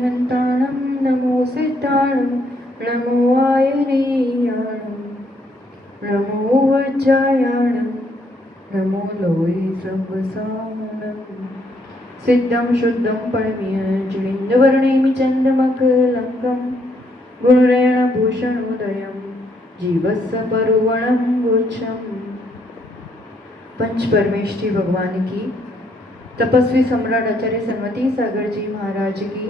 अरिहन्ताणं नमो सिद्धाणं नमो आयनीयाणं नमो वज्रायाणं नमो लोये सर्वसानम् सिद्धं शुद्धं परमीयजनिन्दवर्णेमि चन्दमकलङ्कं गुणरेणभूषणोदयं जीवस्य परुवणं गुच्छम्। पंच परमेष्ठी भगवान की, तपस्वी सम्राट आचार्य सन्मति सागर जी महाराज की,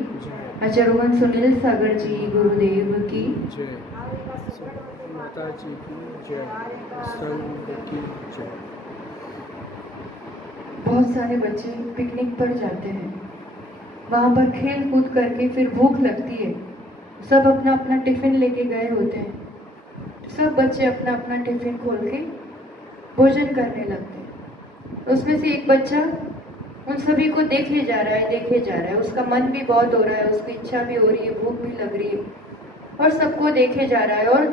आचार्यगण सुनील सागर जी गुरुदेव की जय, माता जी की जय, संत की जय। बहुत सारे बच्चे पिकनिक पर जाते हैं, वहाँ पर खेल कूद करके फिर भूख लगती है, सब अपना अपना टिफिन लेके गए होते हैं। सब बच्चे अपना अपना टिफिन खोल के भोजन करने लगते हैं। उसमें से एक बच्चा उन सभी को देखे जा रहा है, उसका मन भी बहुत हो रहा है, उसकी इच्छा भी हो रही है, भूख भी लग रही है और सबको देखे जा रहा है और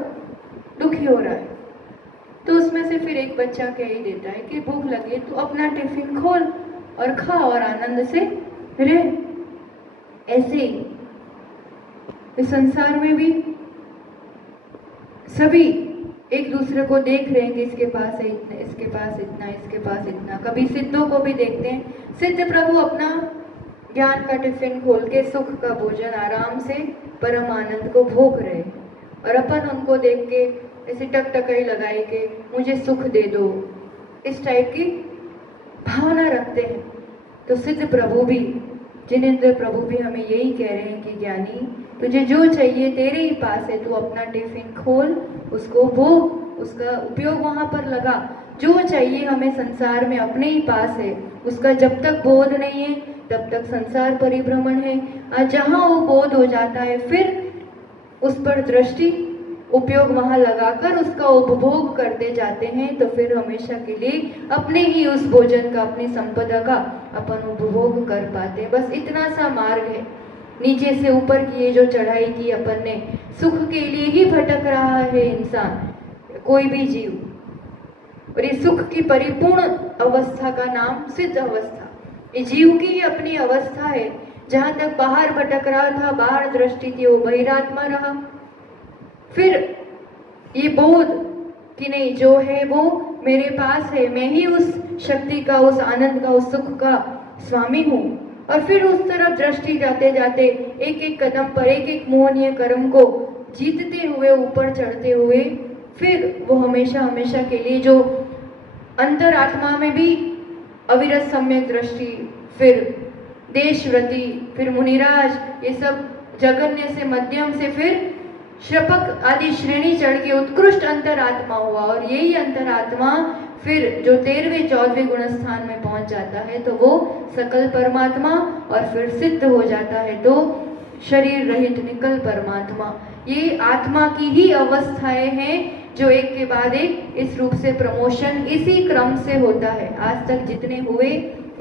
दुखी हो रहा है। तो उसमें से फिर एक बच्चा कह ही देता है कि भूख लगी तो अपना टिफिन खोल और खा और आनंद से रह। ऐसे ही इस संसार में भी सभी एक दूसरे को देख रहे हैं कि इसके पास है इतना, इसके पास इतना, इसके पास इतना। कभी सिद्धों को भी देखते हैं, सिद्ध प्रभु अपना ज्ञान का टिफिन खोल के सुख का भोजन आराम से परम आनंद को भोग रहे हैं और अपन उनको देख के ऐसे टकटकाई लगाई के मुझे सुख दे दो, इस टाइप की भावना रखते हैं। तो सिद्ध प्रभु भी, जिनेंद्र प्रभु भी हमें यही कह रहे हैं कि ज्ञानी तुझे जो चाहिए तेरे ही पास है, तू अपना टिफिन खोल, उसको भोग, उसका उपयोग वहां पर लगा। जो चाहिए हमें संसार में अपने ही पास है, उसका जब तक बोध नहीं है तब तक संसार परिभ्रमण है। और जहां वो बोध हो जाता है फिर उस पर दृष्टि उपयोग वहां लगाकर उसका उपभोग करते जाते हैं, तो फिर हमेशा के लिए अपने ही उस भोजन का, अपनी संपदा का अपन उपभोग कर पाते हैं। बस इतना सा मार्ग है। नीचे से ऊपर की ये जो चढ़ाई की अपन ने, सुख के लिए ही भटक रहा है इंसान, कोई भी जीव। और ये सुख की परिपूर्ण अवस्था का नाम सिद्ध अवस्था। ये जीव की अपनी अवस्था है। जहां तक बाहर भटक रहा था, बाहर दृष्टि थी, वो बहिरात्मा रहा। फिर ये बोध कि नहीं, जो है वो मेरे पास है, मैं ही उस शक्ति का, उस आनंद का, उस सुख का स्वामी हूँ। और फिर उस तरफ दृष्टि जाते जाते एक एक कदम पर, एक एक मोहनीय कर्म को जीतते हुए, ऊपर चढ़ते हुए, फिर वो हमेशा हमेशा के लिए जो अंतरात्मा में भी अविरत सम्यक दृष्टि, फिर देशव्रति, फिर मुनिराज, ये सब जगन्य से मध्यम से फिर श्रपक आदि श्रेणी चढ़ के उत्कृष्ट अंतरात्मा हुआ। और यही अंतरात्मा फिर जो 13वें 14वें गुणस्थान में पहुंच जाता है तो वो सकल परमात्मा और फिर सिद्ध हो जाता है तो शरीर रहित निकल परमात्मा। ये आत्मा की ही अवस्थाएं हैं जो एक के बाद एक इस रूप से प्रमोशन इसी क्रम से होता है। आज तक जितने हुए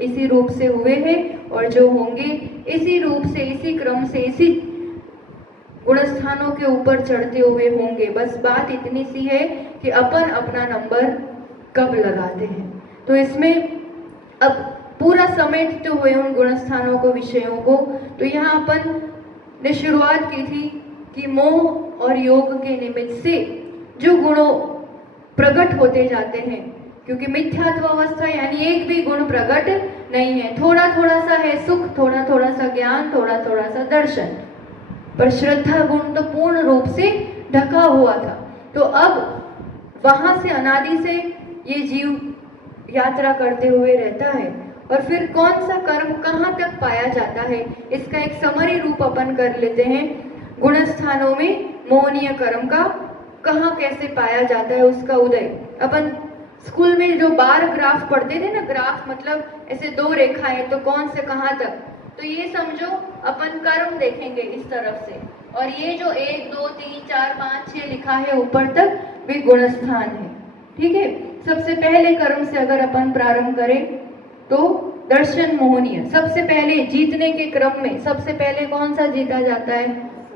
इसी रूप से हुए हैं और जो होंगे इसी रूप से, इसी क्रम से, इसी गुणस्थानों के ऊपर चढ़ते हुए होंगे। बस बात इतनी सी है कि अपन अपना नंबर कब लगाते हैं। तो इसमें अब पूरा समेटते हुए उन गुणस्थानों को, विषयों को, तो यहाँ अपन ने शुरुआत की थी कि मोह और योग के निमित्त से जो गुणों प्रकट होते जाते हैं, क्योंकि मिथ्यात्व अवस्था यानी एक भी गुण प्रकट नहीं है। थोड़ा थोड़ा सा है सुख, थोड़ा थोड़ा सा ज्ञान, थोड़ा थोड़ा सा दर्शन, पर श्रद्धा गुण तो पूर्ण रूप से ढका हुआ था। तो अब वहां से अनादि से ये जीव यात्रा करते हुए रहता है। और फिर कौन सा कर्म कहाँ तक पाया जाता है, इसका एक समरी रूप अपन कर लेते हैं। गुणस्थानों में मोहनीय कर्म का कहाँ कैसे पाया जाता है, उसका उदय। अपन स्कूल में जो बार ग्राफ पढ़ते थे ना, ग्राफ मतलब ऐसे दो रेखाएं, तो कौन से कहाँ तक, तो ये समझो अपन कर्म देखेंगे इस तरफ से, और ये जो 1 2 3 4 5 6 लिखा है ऊपर तक, वे गुणस्थान है। ठीक है, सबसे पहले कर्म से अगर अपन प्रारंभ करें तो दर्शन मोहनीय, सबसे पहले जीतने के क्रम में सबसे पहले कौन सा जीता जाता है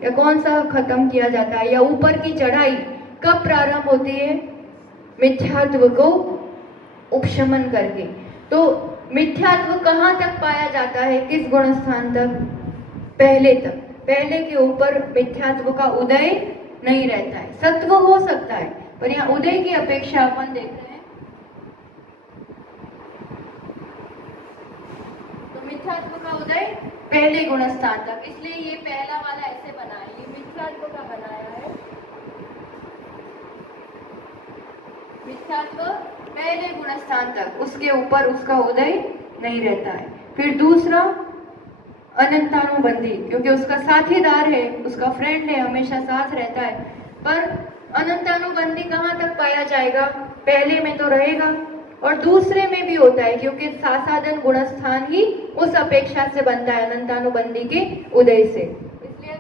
या कौन सा खत्म किया जाता है, या ऊपर की चढ़ाई कब प्रारंभ होती है, मिथ्यात्व को उपशमन करके। तो मिथ्यात्व कहाँ तक पाया जाता है, किस गुणस्थान तक, पहले तक। पहले के ऊपर मिथ्यात्व का उदय नहीं रहता है। सत्व हो सकता है, पर यहाँ उदय की अपेक्षा अपन देख रहे हैं तो मिथ्यात्व का उदय पहले गुणस्थान तक, इसलिए ये पहला वाला ऐसे बना है, ये मिथ्यात्व का बनाया है। मिथ्यात्व पहले गुणस्थान तक, उसके ऊपर उसका उदय नहीं रहता है। फिर दूसरा अनंतानुबंधी, क्योंकि उसका साथीदार है, उसका फ्रेंड है, हमेशा साथ रहता है, पर अनंतानुबंधी कहाँ तक पाया जाएगा? पहले में तो रहेगा और दूसरे में भी होता है, क्योंकि सासाधन गुणस्थान ही उस अपेक्षा से बनता है अनंतानुबंधी के उदय से। इसलिए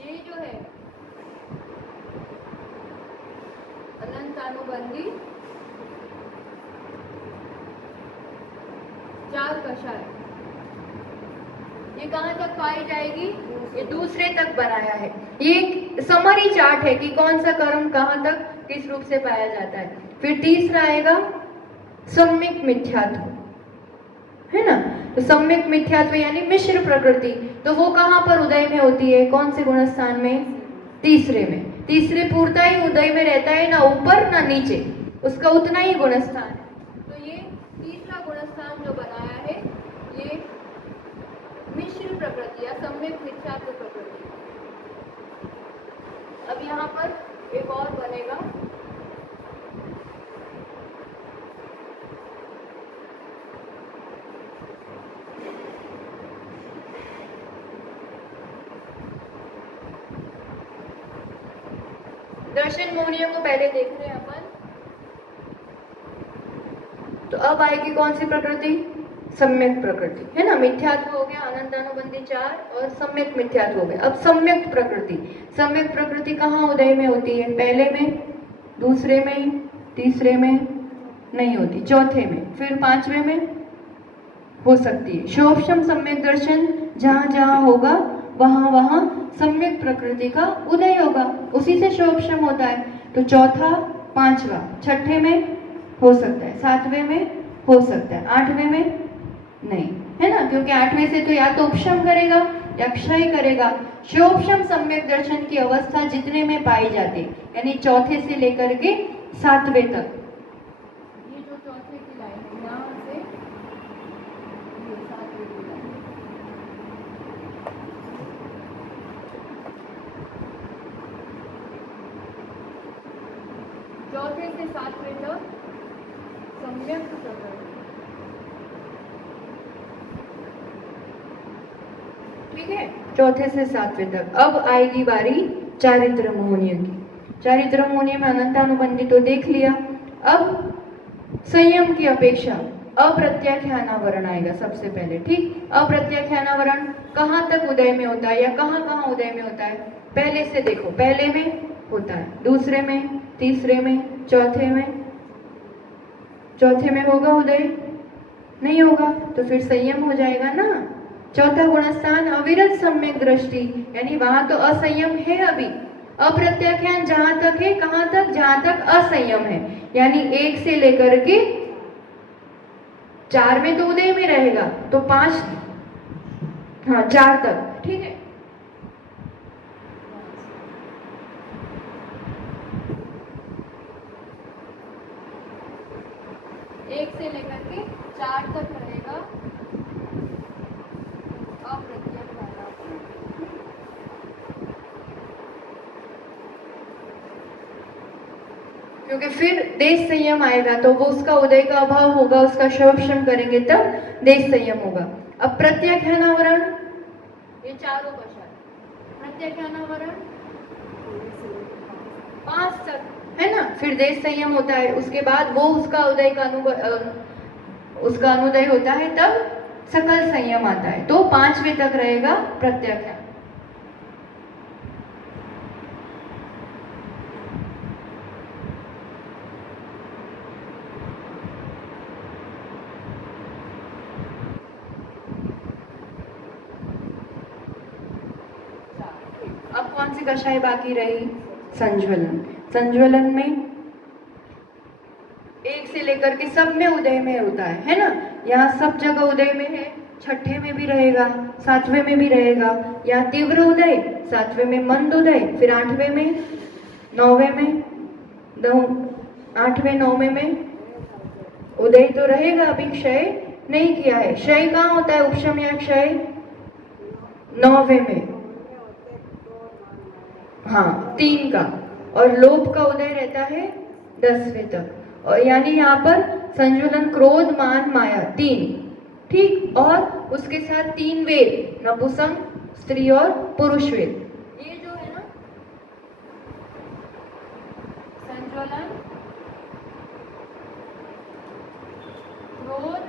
ये जो है अनंतानुबंधी चार कषाय, ये कहाँ तक पाई जाएगी? ये दूसरे तक बनाया है। ये एक समरी चार्ट है कि कौन सा कर्म कहाँ तक किस रूप से पाया जाता है। फिर तीसरा आएगा सम्यक मिथ्यात्व, है ना? तो सम्यक मिथ्यात्व यानी मिश्र प्रकृति, तो वो कहाँ पर उदय में होती है? कौन से गुणस्थान में? तीसरे में। तीसरे पूर्णता ही उदय में रहता है, ना ऊपर ना नीचे, उसका उतना ही गुणस्थान है। तो ये तीसरा गुणस्थान जो बनाया है ये मिश्र प्रकृति या सम्यक मिथ्यात्व प्रकृति। अब यहाँ पर एक और बनेगा दर्शन मोहनियों को पहले देख रहे हैं अपन। तो अब आएगी कौन सी प्रकृति? सम्यक प्रकृति, है ना? मिथ्यात्व हो गया, अनंतानुबंधी चार और सम्यक मिथ्यात्व हो गया। अब सम्यक प्रकृति, सम्यक प्रकृति कहाँ उदय में होती है? पहले में, दूसरे में, तीसरे में नहीं होती, चौथे में, फिर पांचवे में हो सकती है। शोभशम सम्यक दर्शन जहां जहां होगा वहां वहां सम्यक प्रकृति का उदय होगा, उसी से शोभशम होता है। तो चौथा, पांचवा, छठे में हो सकता है, सातवें में हो सकता है, आठवें में नहीं, है ना? क्योंकि आठवें से तो या तो उपशम करेगा या क्षय करेगा। शोभशम सम्यक दर्शन की अवस्था जितने में पाई जाती, यानी चौथे से लेकर के सातवें तक, ये जो चौथे की लाइन है यहाँ से सातवें की लाइन, चौथे से सातवें तक सम्यक प्रकृति। ठीक है, चौथे से सातवें तक। अब आएगी बारी चारित्र मोहनीय की। चारित्र मोहनीय में अनंतानुबंधी तो देख लिया। अब संयम की अपेक्षा अप्रत्याख्यानावरण आएगा सबसे पहले। ठीक, अप्रत्याख्यानावरण कहाँ तक उदय में होता है या कहाँ कहाँ उदय में होता है? पहले से देखो, पहले में होता है, दूसरे में, तीसरे में, चौथे में। चौथे में होगा उदय? नहीं होगा, तो फिर संयम हो जाएगा ना। चौथा गुणस्थान अविरत सम्यक दृष्टि, यानी वहां तो असंयम है अभी। अप्रत्याख्यान जहां तक है, कहां तक? जहां तक असंयम है, यानी एक से लेकर के चार में तो उदय में रहेगा, तो पांच, हाँ, चार तक। ठीक है, एक से लेकर के चार तक रहेगा क्योंकि फिर देश संयम आएगा, तो वो उसका उदय का अभाव होगा, उसका शोभशम करेंगे तब देश संयम होगा। अब प्रत्याख्यानावरण, ये चारों कषाय, प्रत्याख्यानावरण 5 तक, है ना? फिर देश संयम होता है, उसके बाद वो उसका उदय का उसका अनुदय होता है, तब सकल संयम आता है। तो 5वें तक रहेगा प्रत्याख्यान। अब कौन सी कषाय बाकी रही? संज्वलन। संज्वलन में एक से लेकर के सब में उदय में होता है ना? यहाँ सब जगह उदय में है, छठे में भी रहेगा, सातवें में भी रहेगा, या तीव्र उदय, सातवें में मंद उदय, फिर आठवें में, नौवें में, आठवें नौवें में उदय तो रहेगा, अभी क्षय नहीं किया है। क्षय कहाँ होता है, उपशम या क्षय? नौवें में, हाँ 3 का, और लोभ का उदय रहता है 10वें तक। और यानी यहाँ पर संजुलन क्रोध मान माया 3, ठीक, और उसके साथ 3 वेद, नपुंसक, स्त्री और पुरुष वेद। ये जो है ना संजुलन क्रोध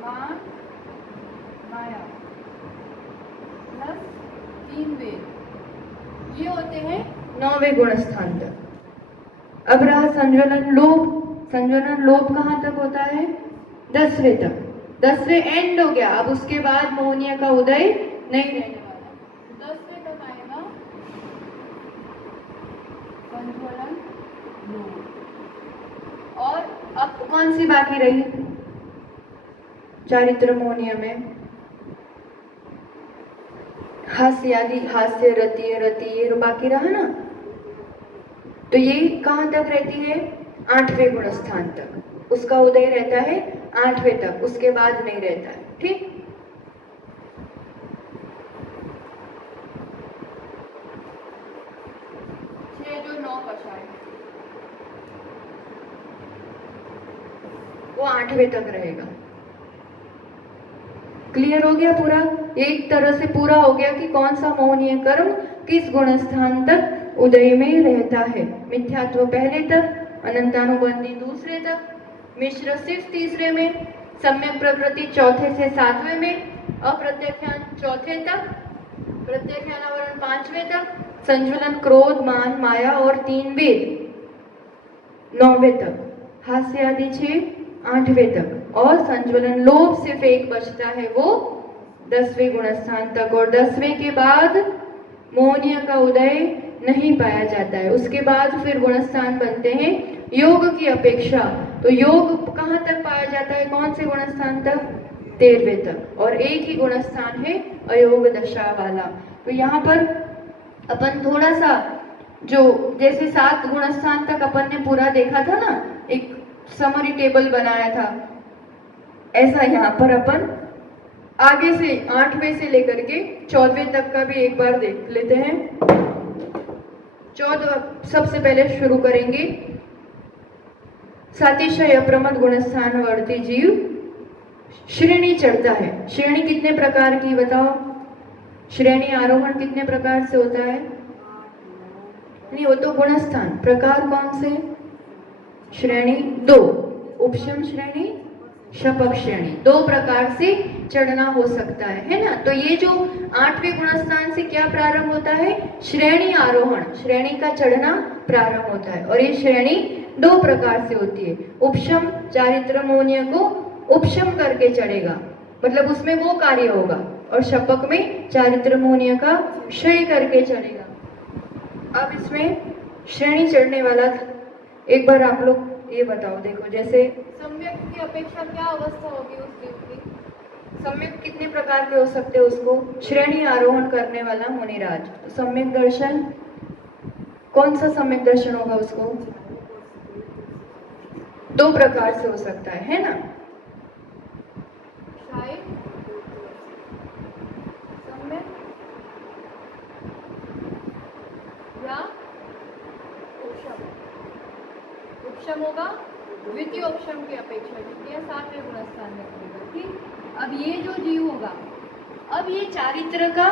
मान माया प्लस 3 वेद, ये होते हैं 9वें गुण स्थान तक। अब रहा संज्वलन लोभ। संज्वलन लोभ कहाँ तक होता है? 10वें तक। 10वें एंड हो गया, अब उसके बाद मोहनिया का उदय नहीं रहने वाला। 10वें तक आएगा संज्वलन लोभ। और अब कौन सी बाकी रही चारित्र मोहनिया में? हास्य आदि, हास्य रति, रति ये बाकी रहा ना, तो ये कहाँ तक रहती है? 8वें गुण स्थान तक। उसका उदय रहता है 8वें तक, उसके बाद नहीं रहता है, ठीक। जो 9 कषाय वो 8वें तक रहेगा। क्लियर हो गया पूरा? एक तरह से पूरा हो गया कि कौन सा मोहनीय कर्म किस गुण स्थान तक उदय में रहता है। मिथ्यात्व पहले तक, अनंतानुबंधी दूसरे तक, मिश्र सिर्फ तीसरे में, सम्यक प्रकृति चौथे से 7वें में, अप्रत्यक्षान चौथे तक, प्रत्यक्षानावरण 5वें तक, संजुलन क्रोध मान माया और 3 वेद 9वें तक, हास्य आदि 6 8वें तक, और संज्वलन लोभ सिर्फ एक बचता है वो 10वें गुण स्थान तक। और 10वें के बाद मोहनिया का उदय नहीं पाया जाता है। उसके बाद फिर गुण स्थान बनते हैं योग की अपेक्षा। तो योग कहाँ तक पाया जाता है? कौन से गुण स्थान तक? 13वें तक। और एक ही गुण स्थान है अयोग दशा वाला। तो यहाँ पर अपन थोड़ा सा जो जैसे 7 गुण स्थान तक अपन ने पूरा देखा था ना, एक समरी टेबल बनाया था, ऐसा यहाँ पर अपन आगे से 8वें से लेकर के 14वें तक का भी एक बार देख लेते हैं। 14 सबसे पहले शुरू करेंगे। सातिशय प्रमद गुणस्थान वर्ती जीव श्रेणी चढ़ता है। श्रेणी कितने प्रकार की बताओ? श्रेणी आरोहण कितने प्रकार से होता है? नहीं, वो तो गुणस्थान। प्रकार कौन से? श्रेणी 2, उपशम श्रेणी, शपक श्रेणी। 2 प्रकार से चढ़ना हो सकता है ना। तो ये जो 8वें गुणस्थान से क्या प्रारंभ होता है? श्रेणी आरोहण, श्रेणी का चढ़ना प्रारंभ होता है। और ये श्रेणी 2 प्रकार से होती है। उपशम चारित्र मोहनीय को उपशम करके चढ़ेगा, मतलब उसमें वो कार्य होगा, और शपक में चारित्र मोहनीय का क्षय करके चढ़ेगा। अब इसमें श्रेणी चढ़ने वाला एक बार आप लोग ये बताओ, देखो जैसे सम्यक की अपेक्षा क्या अवस्था होगी उस जीव की? सम्यक कितने प्रकार के हो सकते हैं उसको? श्रेणी आरोहण करने वाला मुनिराज। तो सम्यक दर्शन, कौन सा सम्यक दर्शन होगा उसको? 2 प्रकार से हो सकता है ना? शायद सम्यक या उपशम। उपशम होगा द्वितीय उपशम की अपेक्षा, जिसके 7वें गुणस्थान में होगा, ठीक। अब ये जो जीव होगा, अब ये चारित्र का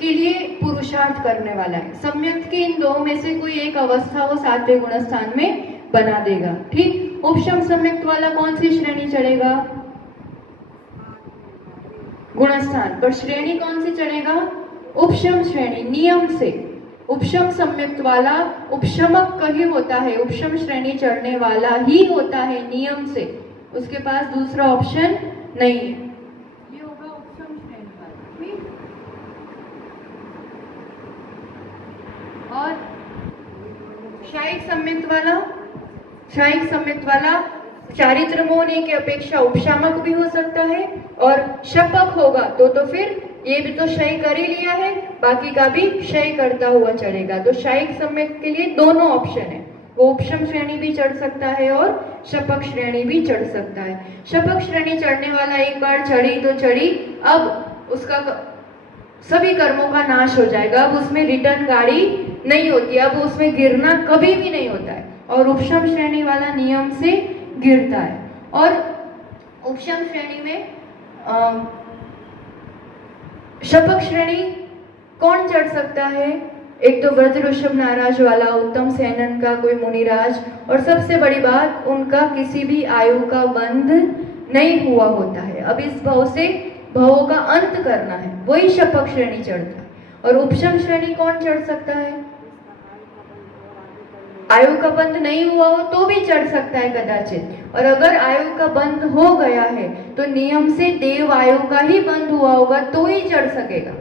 के लिए पुरुषार्थ करने वाला है। सम्यक के इन 2 में से कोई एक अवस्था वो 7वें गुणस्थान में बना देगा, ठीक। उपशम सम्यक वाला कौन सी श्रेणी चढ़ेगा? गुणस्थान पर श्रेणी कौन सी चढ़ेगा? उपशम श्रेणी, नियम से। उपशम सम्यक्त वाला उपशमक कहीं होता है, उपशम श्रेणी चढ़ने वाला ही होता है नियम से, उसके पास दूसरा ऑप्शन नहीं है। ये होगा उपशम श्रेणी वाला, ठीक। और शायिक सम्यक्त वाला, शायिक सम्यक्त वाला चारित्र मोहनी की अपेक्षा उपशामक भी हो सकता है, और शपक होगा तो फिर ये भी तो क्षय कर ही लिया है, बाकी का भी क्षय करता हुआ चलेगा। तो शायिक सम्यक के लिए दोनों ऑप्शन है, वो उपशम श्रेणी भी चढ़ सकता है और शपक श्रेणी भी चढ़ सकता है। शपक श्रेणी चढ़ने वाला एक बार चढ़ी तो चढ़ी, अब उसका सभी कर्मों का नाश हो जाएगा, अब उसमें रिटर्न गाड़ी नहीं होती, अब उसमें गिरना कभी भी नहीं होता है। और उपशम श्रेणी वाला नियम से गिरता है। और उपशम श्रेणी में शपक श्रेणी कौन चढ़ सकता है? एक तो व्रज ऋषभ नाराज वाला उत्तम सेनन का कोई मुनिराज, और सबसे बड़ी बात उनका किसी भी आयु का बंध नहीं हुआ होता है, अब इस भाव से भावों का अंत करना है, वही शपक श्रेणी चढ़ता है। और उपशम श्रेणी कौन चढ़ सकता है? आयु का बंध नहीं हुआ हो तो भी चढ़ सकता है कदाचित, और अगर आयु का बंध हो गया है तो नियम से देव आयु का ही बंध हुआ होगा तो ही चढ़ सकेगा।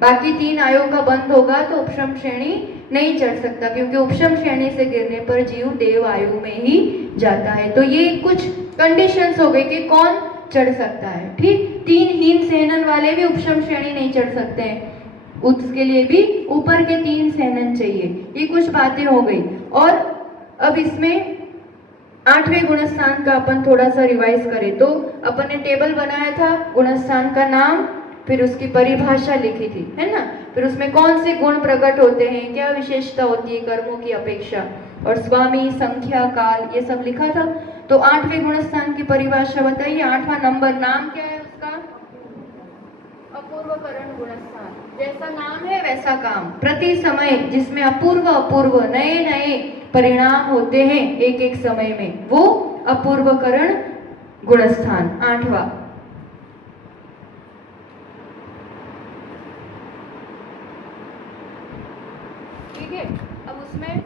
बाकी 3 आयु का बंध होगा तो उपशम श्रेणी नहीं चढ़ सकता, क्योंकि उपशम श्रेणी से गिरने पर जीव देव आयु में ही जाता है। तो ये कुछ कंडीशंस हो गई कि कौन चढ़ सकता है। ठीक, 3 हीन सेनन वाले भी उपशम श्रेणी नहीं चढ़ सकते हैं, उसके लिए भी ऊपर के 3 सेनन चाहिए। ये कुछ बातें हो गई। और अब इसमें 8वें गुणस्थान का अपन थोड़ा सा रिवाइज करें तो अपन ने टेबल बनाया था, गुणस्थान का नाम, फिर उसकी परिभाषा लिखी थी, है ना, फिर उसमें कौन से गुण प्रकट होते हैं, क्या विशेषता होती है कर्मों की अपेक्षा, और स्वामी, संख्या, काल, ये सब लिखा था। तो 8वें गुणस्थान की परिभाषा बताइए। 8वां नंबर, नाम क्या है उसका? अपूर्वकरण गुणस्थान। जैसा नाम है वैसा काम, प्रति समय जिसमें अपूर्व अपूर्व नए नए परिणाम होते हैं एक एक समय में, वो अपूर्वकरण गुणस्थान 8वां। ठीक है, अब उसमें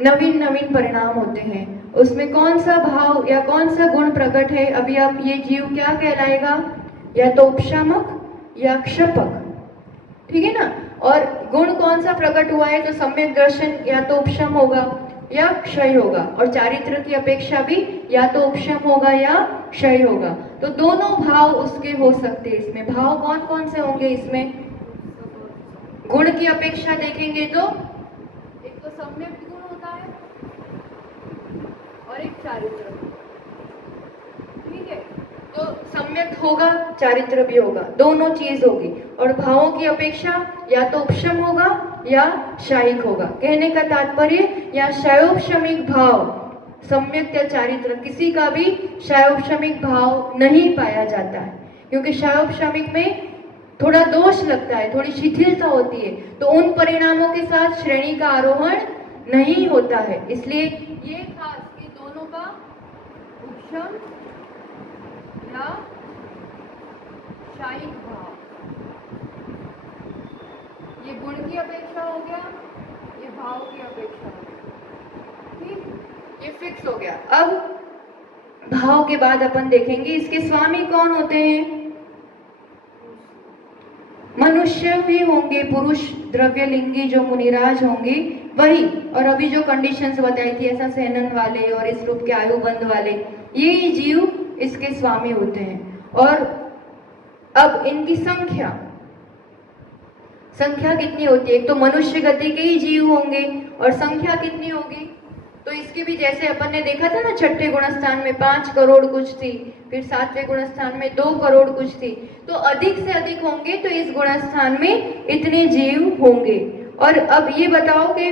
नवीन नवीन परिणाम होते हैं, उसमें कौन सा भाव या कौन सा गुण प्रकट है। अभी आप ये जीव क्या कहलाएगा? या तो उपशामक या क्षपक, ठीक है ना। और गुण कौन सा प्रकट हुआ है? तो सम्यक दर्शन या तो उपशम होगा या क्षय होगा, और चारित्र की अपेक्षा भी या तो उपशम होगा या क्षय होगा। तो दोनों भाव उसके हो सकते हैं। इसमें भाव कौन कौन से होंगे? इसमें गुण की अपेक्षा देखेंगे तो एक तो सम्यक गुण होता है और एक चारित्र, ठीक है। तो सम्यक होगा, चारित्र भी होगा, दोनों चीज होगी। और भावों की अपेक्षा या तो उपशम होगा या शायिक होगा। कहने का तात्पर्य, या शायोपशमिक भाव, सम्यक या चारित्र, किसी का भी शायोपशमिक भाव नहीं पाया जाता है, क्योंकि शायोपशमिक में थोड़ा दोष लगता है, थोड़ी शिथिलता होती है, तो उन परिणामों के साथ श्रेणी का आरोहण नहीं होता है। इसलिए ये खास कि दोनों का उपशम या शायिक भाव, ये गुण की अपेक्षा हो गया, ये भाव की अपेक्षा हो गया, ठीक, ये फिक्स हो गया। अब भाव के बाद अपन देखेंगे इसके स्वामी कौन होते हैं। मनुष्य ही होंगे, पुरुष द्रव्यलिंगी जो मुनिराज होंगे वही। और अभी जो कंडीशंस बताई थी, ऐसा सेनन वाले और इस रूप के आयुबंध वाले, ये जीव इसके स्वामी होते हैं। और अब इनकी संख्या कितनी होती है? एक तो मनुष्य गति के ही जीव होंगे, और संख्या कितनी होगी? तो इसके भी जैसे अपन ने देखा था ना, छठे गुणस्थान में 5 करोड़ कुछ थी, फिर 7वें गुणस्थान में 2 करोड़ कुछ थी, तो अधिक से अधिक होंगे तो इस गुणस्थान में इतने जीव होंगे। और अब ये बताओ कि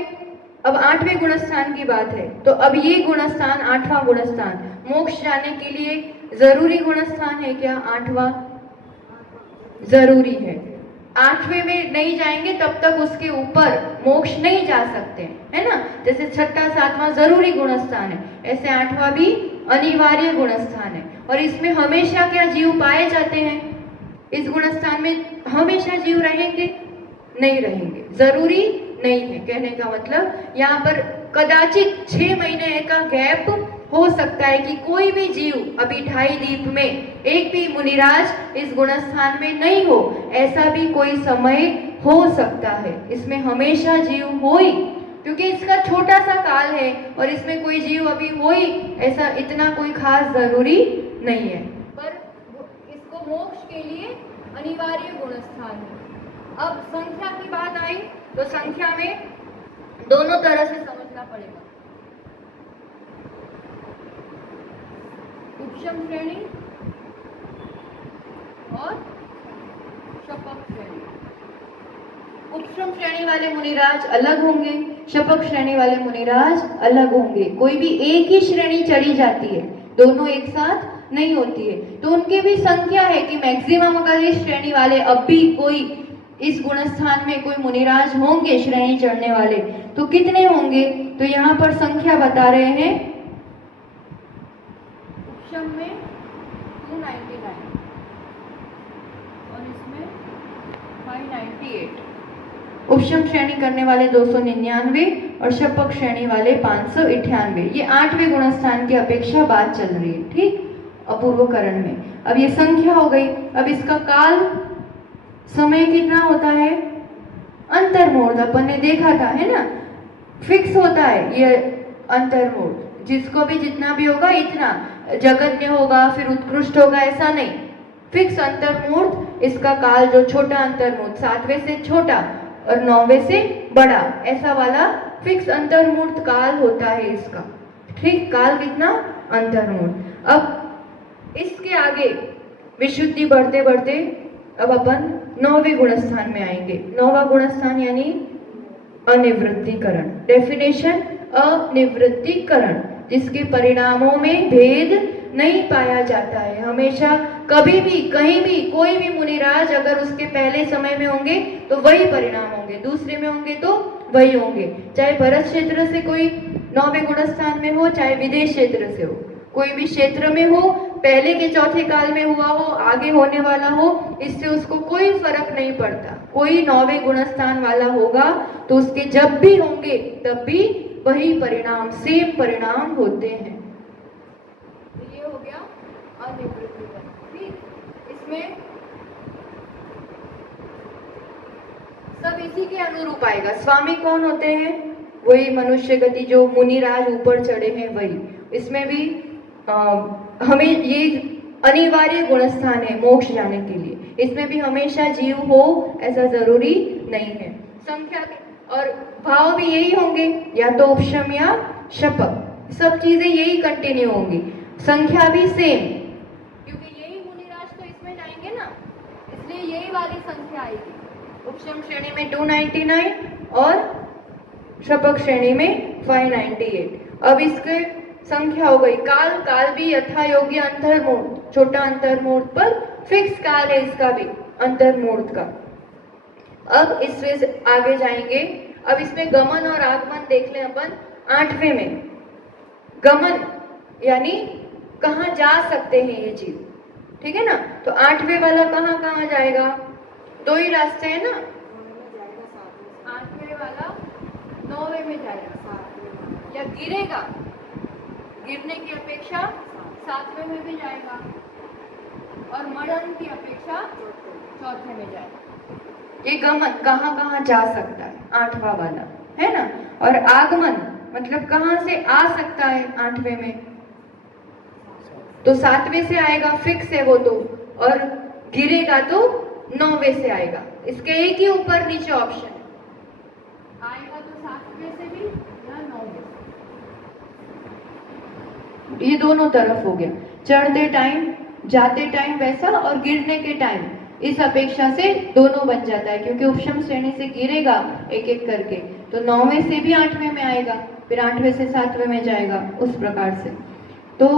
अब 8वें गुणस्थान की बात है, तो अब ये गुणस्थान 8वां गुणस्थान मोक्ष जाने के लिए जरूरी गुणस्थान है क्या? 8वां जरूरी है। 8वें में नहीं जाएंगे तब तक उसके ऊपर मोक्ष नहीं जा सकते, है ना। जैसे 6ठा 7वां जरूरी गुणस्थान है, ऐसे 8वां भी अनिवार्य गुणस्थान है। और इसमें हमेशा क्या जीव पाए जाते हैं? इस गुणस्थान में हमेशा जीव रहेंगे? नहीं रहेंगे, जरूरी नहीं है। कहने का मतलब यहाँ पर कदाचित 6 महीने का गैप हो सकता है कि कोई भी जीव अभी 2.5 दीप में एक भी मुनिराज इस गुणस्थान में नहीं हो, ऐसा भी कोई समय हो सकता है। इसमें हमेशा जीव हो ही, क्योंकि इसका छोटा सा काल है और इसमें कोई जीव अभी हो ही ऐसा इतना कोई खास जरूरी नहीं है, पर इसको मोक्ष के लिए अनिवार्य गुणस्थान है। अब संख्या की बात आई तो संख्या में दोनों तरह से समझना पड़ेगा। उपशम श्रेणी और शपथ श्रेणी। उपशम श्रेणी वाले मुनिराज अलग होंगे, शपथ श्रेणी वाले मुनिराज अलग होंगे। कोई भी एक ही श्रेणी चढ़ी जाती है, दोनों एक साथ नहीं होती है, तो उनकी भी संख्या है कि मैक्सिमम अगर इस श्रेणी वाले अब भी कोई इस गुणस्थान में कोई मुनिराज होंगे श्रेणी चढ़ने वाले तो कितने होंगे, तो यहाँ पर संख्या बता रहे हैं। उपशम में 299 और इसमें 598। उपशम श्रेणी करने वाले 299 और शपथ श्रेणी वाले 598। ये 8वें गुणस्थान की अपेक्षा बात चल रही है, ठीक, अपूर्वकरण में। अब ये संख्या हो गई। अब इसका काल समय कितना होता है, अंतर्मूर्त अपन ने देखा था, है ना, फिक्स होता है ये अंतर्मूर्त, जिसको भी जितना भी होगा इतना, जगन्य होगा फिर उत्कृष्ट होगा ऐसा नहीं, फिक्स अंतर्मूर्त। इसका काल जो छोटा अंतर्मूर्त 7वें से छोटा और 9वें से बड़ा ऐसा वाला फिक्स अंतर्मूर्त काल होता है इसका, ठीक, काल कितना अंतर्मूर्त। अब इसके आगे विशुद्धि बढ़ते बढ़ते अब अपन 9वें गुणस्थान में आएंगे। 9वां गुणस्थान यानी अनिवृत्तिकरण। डेफिनेशन, अनिवृत्तिकरण, जिसके परिणामों में भेद नहीं पाया जाता है। हमेशा कभी भी कहीं भी कोई भी मुनिराज अगर उसके पहले समय में होंगे तो वही परिणाम होंगे, दूसरे में होंगे तो वही होंगे, चाहे भरत क्षेत्र से कोई 9वें गुणस्थान में हो, चाहे विदेश क्षेत्र से हो, कोई भी क्षेत्र में हो, पहले के चौथे काल में हुआ हो, आगे होने वाला हो, इससे उसको कोई फर्क नहीं पड़ता। कोई 9वें गुणस्थान वाला होगा तो उसके जब भी होंगे तब भी वही परिणाम, सेम परिणाम होते हैं। ये हो गया अनिवृत्तिकरण, ठीक। इसमें सब इसी के अनुरूप आएगा। स्वामी कौन होते हैं, वही मनुष्य गति जो मुनिराज ऊपर चढ़े हैं वही। इसमें भी हमें ये अनिवार्य गुणस्थान है मोक्ष जाने के लिए। इसमें भी हमेशा जीव हो ऐसा जरूरी नहीं है। संख्या और भाव भी यही होंगे, या तो उपशम या शपथ, सब चीजें यही कंटिन्यू होंगी। संख्या भी सेम, क्योंकि यही मुनिराज तो इसमें जाएंगे ना, इसलिए यही वाली संख्या आएगी। उपशम श्रेणी में 299 और शपथ श्रेणी में 598। अब इसके संख्या हो गई। काल, काल भी यथा योग्य अंतर्मूर्त, छोटा अंतर्मूर्त पर फिक्स काल है इसका भी अंतर्मूर्त का। अब इससे आगे जाएंगे। अब इसमें गमन और आगमन देख लें अपन। 8वें में गमन यानी कहाँ जा सकते हैं ये जीव, ठीक है ना, तो 8वें वाला कहाँ कहाँ जाएगा, दो ही रास्ते हैं ना, 8वें वाला 9वें में जाएगा या गिरेगा, गिरने की अपेक्षा 7वें में भी जाएगा और मरण की अपेक्षा 4थे में जाएगा। ये गमन कहाँ कहाँ जा सकता है 8वां वाला, है ना। और आगमन मतलब कहाँ से आ सकता है 8वें में, तो 7वें से आएगा, फिक्स है वो तो, और गिरेगा तो 9वें से आएगा। इसके एक ही ऊपर नीचे ऑप्शन है, आएगा तो 7वें से भी या 9वें से। ये दोनों तरफ हो गया, चढ़ते टाइम, जाते टाइम वैसा, और गिरने के टाइम इस अपेक्षा से दोनों बन जाता है, क्योंकि उपशम श्रेणी से गिरेगा एक एक करके तो 9वें से भी 8वें में आएगा, फिर 8वें से 7वें में जाएगा, उस प्रकार से। तो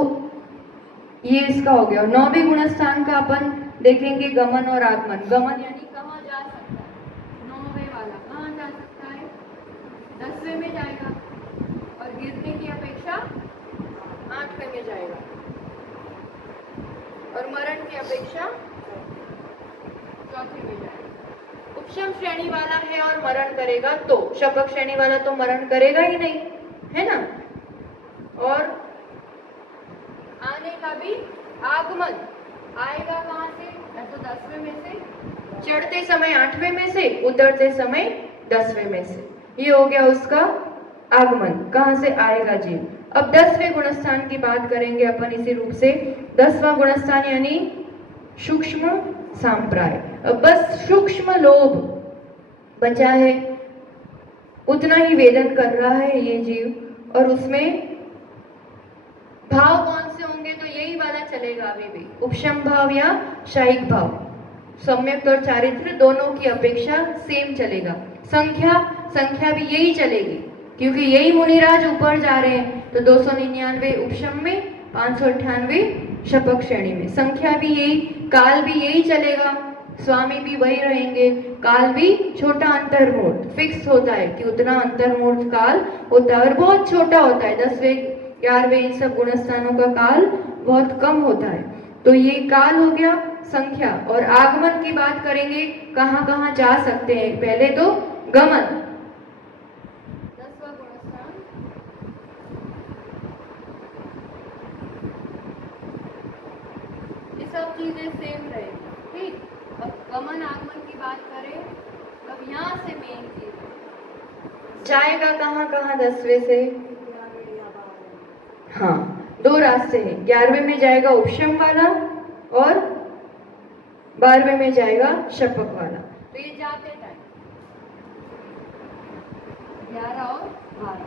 ये इसका हो गया। 9वें गुणस्थान का अपन देखेंगे गमन और आगमन। गमन यानी कहाँ जा सकता है, 9वें वाला कहाँ जा सकता है, 10वें में जाएगा, और गिरने की अपेक्षा 8वें में जाएगा, और मरण की अपेक्षा 4थे में जाएगा। उपशम श्रेणी वाला है और मरण करेगा तो, शपथ श्रेणी वाला तो मरण करेगा ही नहीं, है ना। और आने का भी आगमन आएगा कहाँ से, या तो 10वें में से, चढ़ते समय 8वें में से, उतरते समय 10वें में से। ये हो गया उसका आगमन, कहाँ से आएगा जीव। अब 10वें गुणस्थान की बात करेंगे अपन इसी रूप से। 10वां गुणस्थान यानी सूक्ष्म सांप्राय। अब बस सूक्ष्म लोभ बचा है, उतना ही वेदन कर रहा है ये जीव, और उसमें भाव कौन से होंगे, तो यही वाला चलेगा अभी भी, उपशम भाव या शायिक भाव। सम्यक और चारित्र दोनों की अपेक्षा सेम चलेगा। संख्या भी यही चलेगी, क्योंकि यही मुनिराज ऊपर जा रहे हैं, तो 299 उपशम में, 598 शपक श्रेणी में। संख्या भी यही, काल भी यही चलेगा, स्वामी भी वही रहेंगे, काल भी छोटा अंतर्मूर्त फिक्स होता है कि उतना अंतर्मूर्त काल होता है, और बहुत छोटा होता है। 10वें 11वें इन सब गुणस्थानों का काल बहुत कम होता है। तो ये काल हो गया संख्या। और आगमन की बात करेंगे, कहाँ कहाँ जा सकते हैं। पहले तो गमन, 10वां गुणस्थान, ये सब चीजें सेम रहेगी, ठीक। अब गमन आगमन की बात करें, अब यहाँ से मेन चीज जाएगा कहाँ कहाँ 10वें से। हाँ, दो रास्ते हैं, 11वें में जाएगा उपशम वाला और 12वें में जाएगा शपक वाला। तो ये जाते टाइम 11 और 12,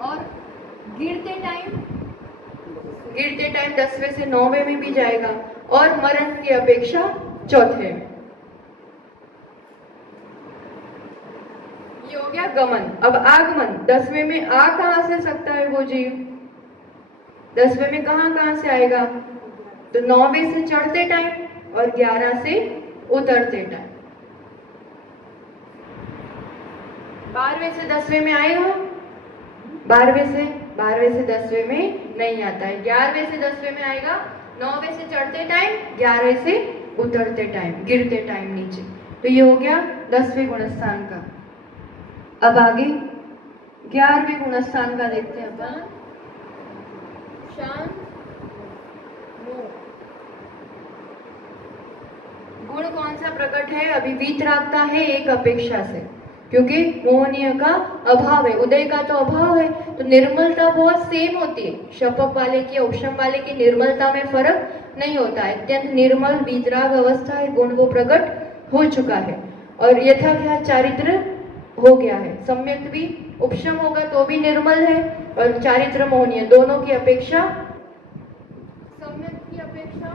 और गिरते टाइम 10वें से 9वें में भी जाएगा, और मरण की अपेक्षा चौथे में। ये हो गया गमन। अब आगमन, 10वें में आ कहाँ से सकता है वो जीव, 10वें में कहाँ से आएगा, तो 9वें से चढ़ते टाइम और 11 से उतरते टाइम। 12वें से 10वें में आएगा, 12वें से 10वें में नहीं आता है। 11वें से 10वें में आएगा, 9वें से चढ़ते टाइम, 11वें से उतरते टाइम, गिरते टाइम नीचे। तो ये हो गया 10वें गुणस्थान का। अब आगे 11वें गुणस्थान का देखते हैं अपन। शांत मोह, गुण कौन सा प्रकट है, अभी वीतरागता है एक अपेक्षा से, क्योंकि मोहनीय का अभाव है, उदय का तो अभाव है, तो निर्मलता बहुत सेम होती है। शपक वाले की, उपशम वाले की निर्मलता में फर्क नहीं होता है। अत्यंत निर्मल वीतराग अवस्था है, गुण वो प्रकट हो चुका है, और यथाख्यात चारित्र हो गया है। सम्यक भी उपशम होगा तो भी निर्मल है, और चारित्र मोहनीय, दोनों की अपेक्षा, सम्यक की अपेक्षा,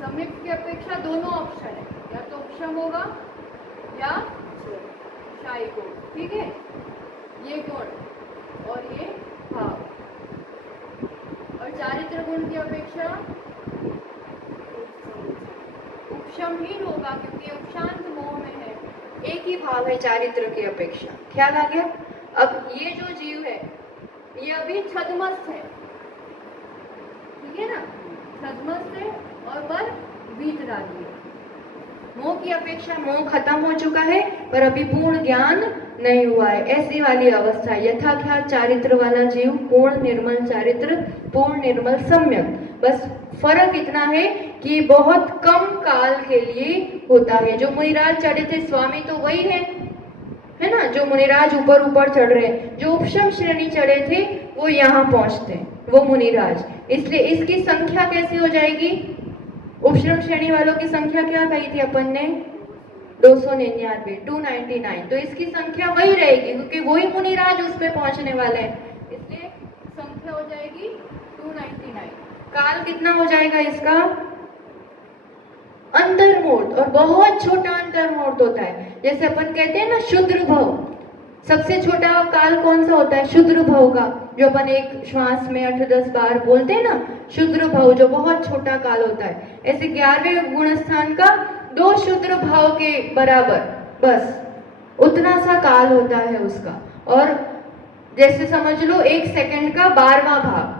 सम्यक की अपेक्षा दोनों ऑप्शन है, या तो उपशम होगा या शायिक होगा, ठीक है। ये गुण और ये भाव, और चारित्र गुण की अपेक्षा उपशमहीन होगा, क्योंकि उपशांत मोह में है, एक ही भाव है चारित्र की अपेक्षा। ख्याल आ गया। अब ये जो जीव है ये अभी छद्मस्त है, ठीक है ना, छद्मस्त है और पर वीतरागी है। मोह की अपेक्षा मोह खत्म हो चुका है, पर अभी पूर्ण ज्ञान नहीं हुआ है, ऐसी वाली अवस्था। यथाख्यात चारित्र वाला जीव पूर्ण निर्मल चारित्र, पूर्ण निर्मल सम्यक। बस फर्क इतना है कि बहुत कम काल के लिए होता है। जो मुनिराज चढ़े थे, स्वामी तो वही है ना, जो मुनिराज ऊपर ऊपर चढ़ रहे हैं। जो उपशम श्रेणी चढ़े थे वो यहाँ पहुंचते हैं, वो मुनिराज। इसलिए इसकी संख्या कैसे हो जाएगी, उपशम श्रेणी वालों की संख्या क्या कही थी अपन ने, 299, 299। तो इसकी संख्या वही रहेगी, क्योंकि वही मुनिराज उसमें पहुंचने वाले हैं, इसलिए संख्या हो जाएगी 299। काल कितना हो जाएगा इसका, अंतर्मूर्त, और बहुत छोटा अंतर्मूर्त होता है। जैसे अपन कहते हैं ना शुद्र भव, सबसे छोटा काल कौन सा होता है, शुद्र भव का, जो अपन एक श्वास में 8-10 बार बोलते हैं ना, शुद्र भव, जो बहुत छोटा काल होता है। ऐसे 11वें गुणस्थान का 2 शुद्र भाव के बराबर, बस उतना सा काल होता है उसका। और जैसे समझ लो 1 सेकंड का 12वां भाग,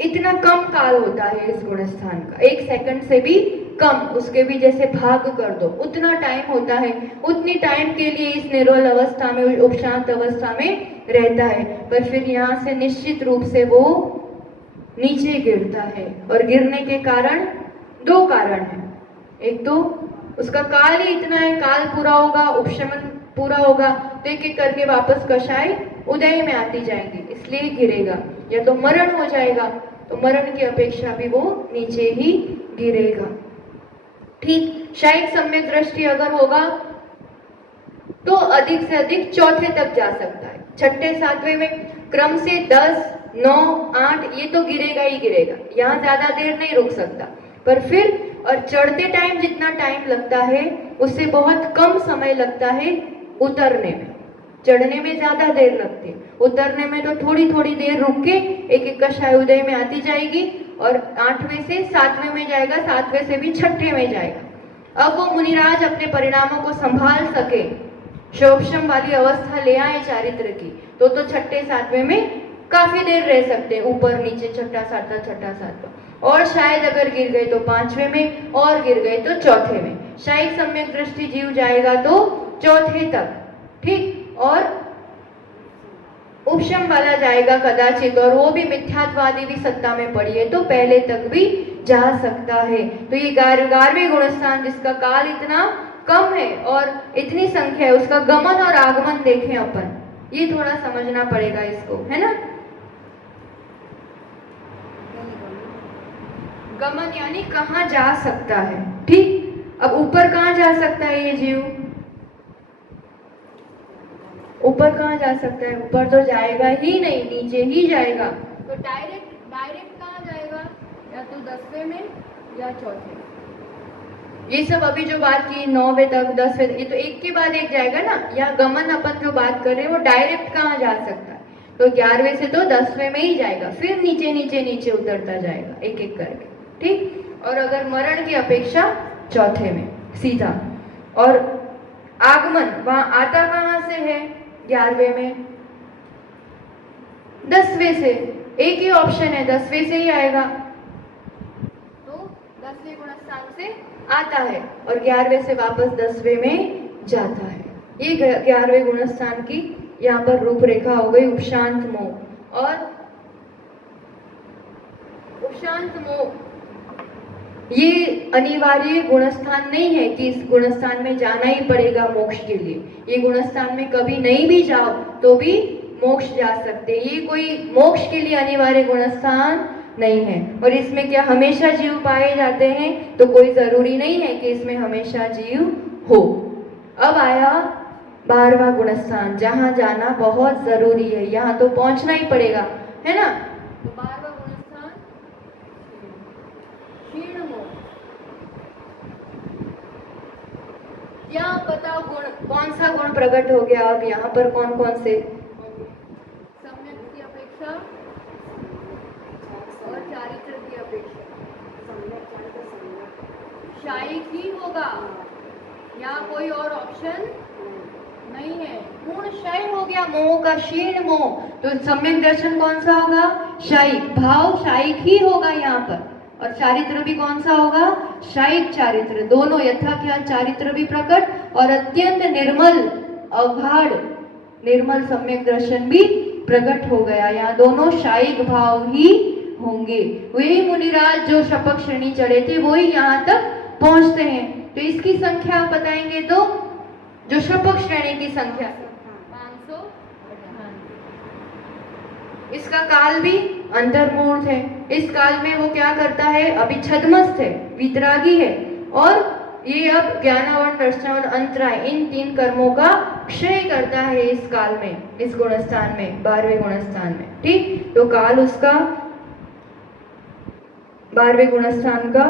इतना कम काल होता है इस गुणस्थान का, 1 सेकंड से भी कम, उसके भी जैसे भाग कर दो उतना टाइम होता है। उतनी टाइम के लिए इस निर्मल अवस्था में, उपशांत अवस्था में रहता है, पर फिर यहाँ से निश्चित रूप से वो नीचे गिरता है। और गिरने के कारण 2 कारण हैं, एक तो उसका काल ही इतना है, काल पूरा होगा, उपशमन पूरा होगा तो एक एक करके वापस कषाय उदय में आती जाएंगी, इसलिए गिरेगा। या तो मरण हो जाएगा, तो मरण की अपेक्षा भी वो नीचे ही गिरेगा। ठीक, शायद सम्यक दृष्टि अगर होगा तो अधिक से अधिक चौथे तक जा सकता है। छठे सातवें में क्रम से 10, 9, 8 ये तो गिरेगा ही गिरेगा, यहाँ ज्यादा देर नहीं रुक सकता। पर फिर और चढ़ते टाइम जितना टाइम लगता है उससे बहुत कम समय लगता है उतरने में। चढ़ने में ज्यादा देर लगती है, उतरने में तो थोड़ी थोड़ी देर रुक के एक एक कषाय उदय में आती जाएगी और 8वें से 7वें में जाएगा, 7वें से भी 6ठे में जाएगा। अब वो मुनिराज अपने परिणामों को संभाल सके, शोभशम वाली अवस्था ले आए चारित्र की, तो 6ठे 7वें में काफी देर रह सकते हैं, ऊपर नीचे, छठा सातवां, छठा सातवां। और शायद अगर गिर गए तो 5वें में, और गिर गए तो चौथे में। शायद सम्यक दृष्टि जीव जाएगा तो चौथे तक, ठीक। और उपशम वाला जाएगा कदाचित, और वो भी मिथ्यात्वादी भी सत्ता में पड़ी है तो पहले तक भी जा सकता है। तो ये 11वें गुणस्थान जिसका काल इतना कम है और इतनी संख्या है, उसका गमन और आगमन देखें अपन, ये थोड़ा समझना पड़ेगा इसको, है ना। गमन यानी कहाँ जा सकता है, ठीक। अब ऊपर कहाँ जा सकता है ये जीव, ऊपर कहाँ जा सकता है, ऊपर तो जाएगा ही नहीं, नीचे ही जाएगा। तो डायरेक्ट कहाँ जाएगा, या तो 10वें में या चौथे में। ये सब अभी जो बात की 9वें तक, 10वें, ये तो एक के बाद एक जाएगा ना। या गमन अपन जो बात कर रहे हैं वो डायरेक्ट कहाँ जा सकता है, तो 11वें से तो 10वें में ही जाएगा, फिर नीचे नीचे नीचे उतरता जाएगा एक एक करके, ठीक। और अगर मरण की अपेक्षा चौथे में सीधा। और आगमन वहां आता कहाँ से है, 11वें में, 10वें से, एक ही ऑप्शन है, 10वें से ही आएगा, तो 10वें गुणस्थान से आता है और 11वें से वापस 10वें में जाता है। ये 11वें गुणस्थान की यहाँ पर रूपरेखा हो गई। उपशांत मोह, और उपशांत मोह ये अनिवार्य गुणस्थान नहीं है कि इस गुणस्थान में जाना ही पड़ेगा मोक्ष के लिए। ये गुणस्थान में कभी नहीं भी जाओ तो भी मोक्ष जा सकते, ये कोई मोक्ष के लिए अनिवार्य गुणस्थान नहीं है। और इसमें क्या हमेशा जीव पाए जाते हैं, तो कोई जरूरी नहीं है कि इसमें हमेशा जीव हो। अब आया 12वां गुणस्थान, जहां जाना बहुत जरूरी है, यहाँ तो पहुंचना ही पड़ेगा, है ना। तो 12वां गुणस्थान क्षीण मोह। यहाँ बताओ गुण, कौन सा गुण प्रकट हो गया अब यहाँ पर, कौन कौन से, सम्यक की अपेक्षा और चारित्र की अपेक्षा। शायिक ही होगा, यहाँ कोई और ऑप्शन नहीं है। पूर्ण क्षय हो गया मोह का, क्षीण मोह, तो सम्यक दर्शन कौन सा होगा, शायिक भाव, शायिक ही होगा यहाँ पर। और चारित्र भी कौन सा होगा, शायिक चारित्र, दोनों यथा क्या चारित्र भी प्रकट और अत्यंत निर्मल अगाढ़ निर्मल सम्यक दर्शन भी प्रकट हो गया। यहाँ दोनों शायिक भाव ही होंगे। वही मुनिराज जो शपथ श्रेणी चढ़े थे वही यहाँ तक पहुंचते हैं। तो इसकी संख्या आप बताएंगे तो जो शपथ श्रेणी की संख्या 598, इसका काल भी अंतर्मूर्त है। इस काल में वो क्या करता है, अभी छद्मस्थ है, वितरागी है, और ये अब ज्ञानावन, दर्शनावन, अंतराय इन 3 कर्मों का क्षय करता है इस काल में, इस गुणस्थान में, 12वें गुणस्थान में, ठीक। तो काल उसका 12वें गुणस्थान का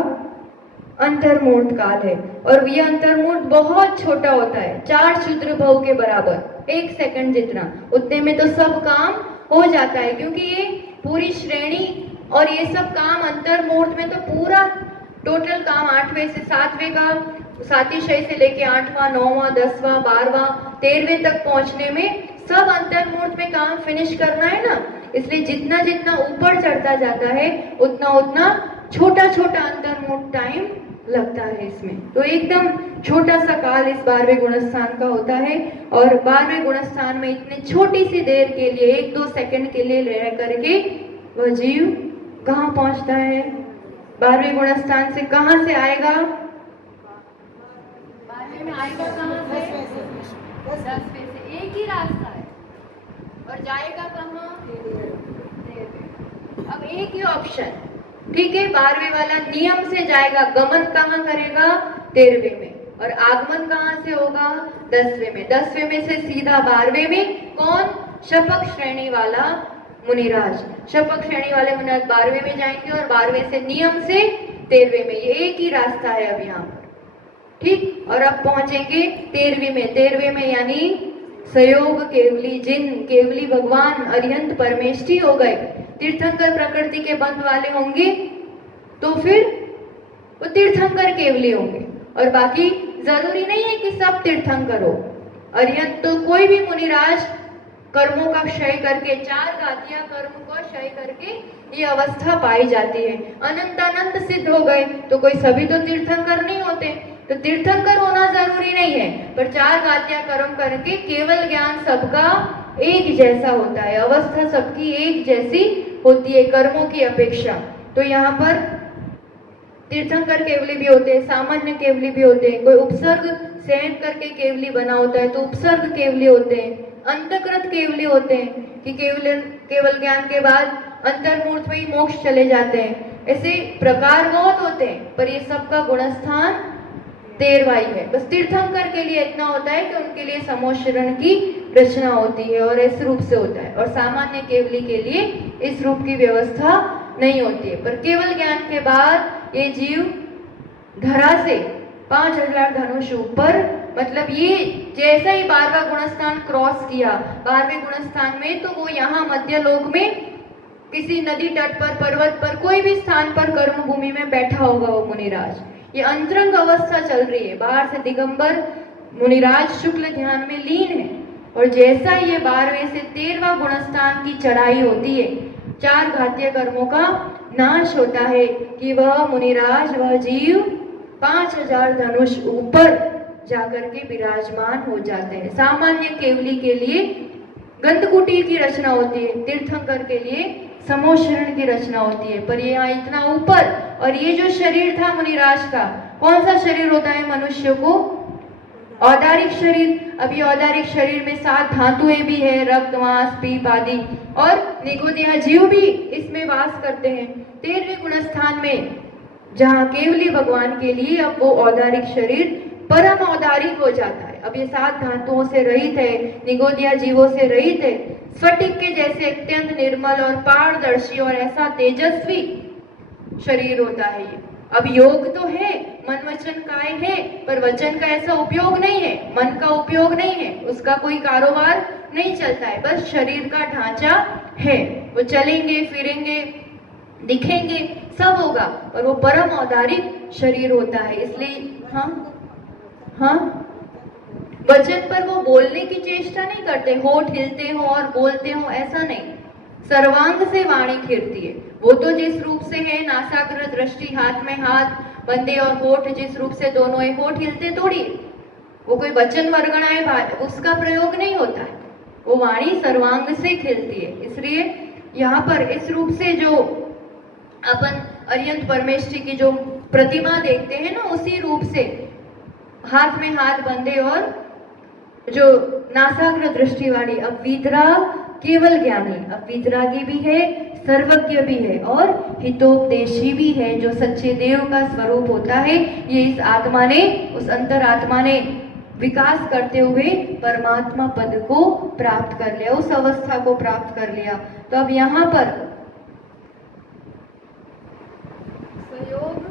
अंतर्मूर्त काल है। और ये अंतर्मूर्त बहुत छोटा होता है, 4 क्षुद्र भव के बराबर, 1 सेकंड जितना, उतने में तो सब काम हो जाता है। क्योंकि ये पूरी श्रेणी और ये सब काम अंतर्मूर्त में तो पूरा टोटल काम 8वें से 7वें का, सातिशय से लेके 8वां, 9वां, 10वां, 12वां, 13वें तक पहुंचने में सब अंतर्मूर्त में काम फिनिश करना है ना। इसलिए जितना जितना ऊपर चढ़ता जाता है उतना उतना छोटा छोटा अंतर्मूर्त टाइम लगता है इसमें। तो एकदम छोटा सा काल इस 12वें गुणस्थान का होता है। और 12वें गुणस्थान में इतने छोटी सी देर के लिए, 1-2 सेकंड के लिए रह करके वह जीव कहाँ पहुंचता है, 12वें गुणस्थान से कहाँ से आएगा, में आएगा कहाँ से? 10वें से। एक ही रास्ता है और जाएगा कहाँ? 13वें। अब एक ही ऑप्शन, ठीक है, 12वें वाला नियम से जाएगा, गमन कहाँ करेगा? 13वें में, और आगमन कहाँ से होगा? 10वें में। 10वें में से सीधा 12वें में। कौन? शपक श्रेणी वाला मुनिराज। शपक श्रेणी वाले मुनिराज 12वें में जाएंगे और 12वें से नियम से 13वें में। ये एक ही रास्ता है अब यहाँ पर, ठीक। और अब पहुंचेंगे 13वीं में। 13वें में यानी सहयोग केवली जिन, केवली भगवान अरिहंत परमेष्ठी हो गए। तीर्थंकर प्रकृति के बंध वाले होंगे तो फिर वो तीर्थंकर केवली होंगे, और बाकी जरूरी नहीं है कि सब तीर्थंकर हो। अरिहंत तो कोई भी मुनिराज कर्मों का क्षय करके, 4 गातिया कर्म को क्षय करके ये अवस्था पाई जाती है। अनंत अनंत सिद्ध हो गए तो कोई सभी तो तीर्थंकर नहीं होते, तो तीर्थंकर होना जरूरी नहीं है, पर 4 गातिया कर्म करके केवल ज्ञान सबका एक जैसा होता है, अवस्था सबकी एक जैसी होती है कर्मों की अपेक्षा। तो यहाँ पर तीर्थंकर केवली भी होते हैं, सामान्य केवली भी होते हैं, कोई उपसर्ग सहन करके केवली बना होता है तो उपसर्ग केवली होते हैं, अंतकृत केवली होते हैं कि केवल ज्ञान के बाद अंतर्मूर्त में ही मोक्ष चले जाते हैं। ऐसे प्रकार बहुत होते हैं, पर ये सबका गुणस्थान 13वां है। बस तीर्थंकर के लिए इतना होता है कि उनके लिए समोशरण की रचना होती है और इस रूप से होता है, और सामान्य केवली के लिए इस रूप की व्यवस्था नहीं होती है। पर केवल ज्ञान के बाद ये जीव धरा से 5000 धनुष ऊपर, मतलब ये जैसा ही 12वां गुणस्थान क्रॉस किया, 12वें गुणस्थान में, तो वो यहाँ मध्य लोक में किसी नदी तट पर, पर्वत पर, कोई भी स्थान पर कर्म भूमि में बैठा होगा वो मुनिराज। ये अंतरंग अवस्था चल रही है, बाहर से दिगंबर मुनिराज शुक्ल ध्यान में लीन है, और जैसा ये 12वें से 13वां गुणस्थान की चढ़ाई होती है, 4 घातीय कर्मों का नाश होता है कि वह मुनिराज, वह जीव 5000 धनुष ऊपर जाकर के विराजमान हो जाते हैं। सामान्य केवली के लिए गंधकुटी की रचना होती है, तीर्थंकर के लिए समोशरण की रचना होती है, पर ये यहाँ इतना ऊपर। और ये जो शरीर था मुनिराज का, कौन सा शरीर होता है मनुष्य को? औदारिक शरीर। अब ये औदारिक शरीर में 7 धातुएं भी है, रक्त, मांस, पीप आदि, और निगोदिया जीव भी इसमें वास करते हैं। 13वें गुणस्थान में जहाँ केवली भगवान के लिए अब वो औदारिक शरीर परम औदारिक हो जाता है। अब ये 7 धातुओं से रहित है, निगोदिया जीवों से रहित है, स्फटिक के जैसे अत्यंत निर्मल और पारदर्शी और ऐसा तेजस्वी शरीर होता है ये। अब योग तो है, मन वचन काय है, पर वचन का ऐसा उपयोग नहीं है, मन का उपयोग नहीं है, उसका कोई कारोबार नहीं चलता है, बस शरीर का ढांचा है, वो चलेंगे फिरेंगे दिखेंगे सब होगा, पर वो परम औदारिक शरीर होता है। इसलिए हाँ वचन पर वो बोलने की चेष्टा नहीं करते, होठ हिलते हो और बोलते हो ऐसा नहीं, सर्वांग से वाणी खिरती है। वो तो जिस रूप से है, नासाग्र दृष्टि, हाथ में हाथ बंदे और होठ जिस रूप से दोनों है, होठ हिलते थोड़ी, वो कोई वचन वर्गणा है उसका प्रयोग नहीं होता है, वो वाणी सर्वांग से खिलती है। इसलिए यहाँ पर इस रूप से जो अपन अरिहंत परमेष्ठी की जो प्रतिमा देखते हैं ना, उसी रूप से हाथ में हाथ बंधे और जो नासाग्र दृष्टि वाली, अब वीतराग केवल ज्ञानी, अब वीतरागी भी है, सर्वज्ञ भी है और हितोपदेशी भी है, जो सच्चे देव का स्वरूप होता है। ये इस आत्मा ने, उस अंतरात्मा ने विकास करते हुए परमात्मा पद को प्राप्त कर लिया, उस अवस्था को प्राप्त कर लिया। तो अब यहाँ पर सहयोग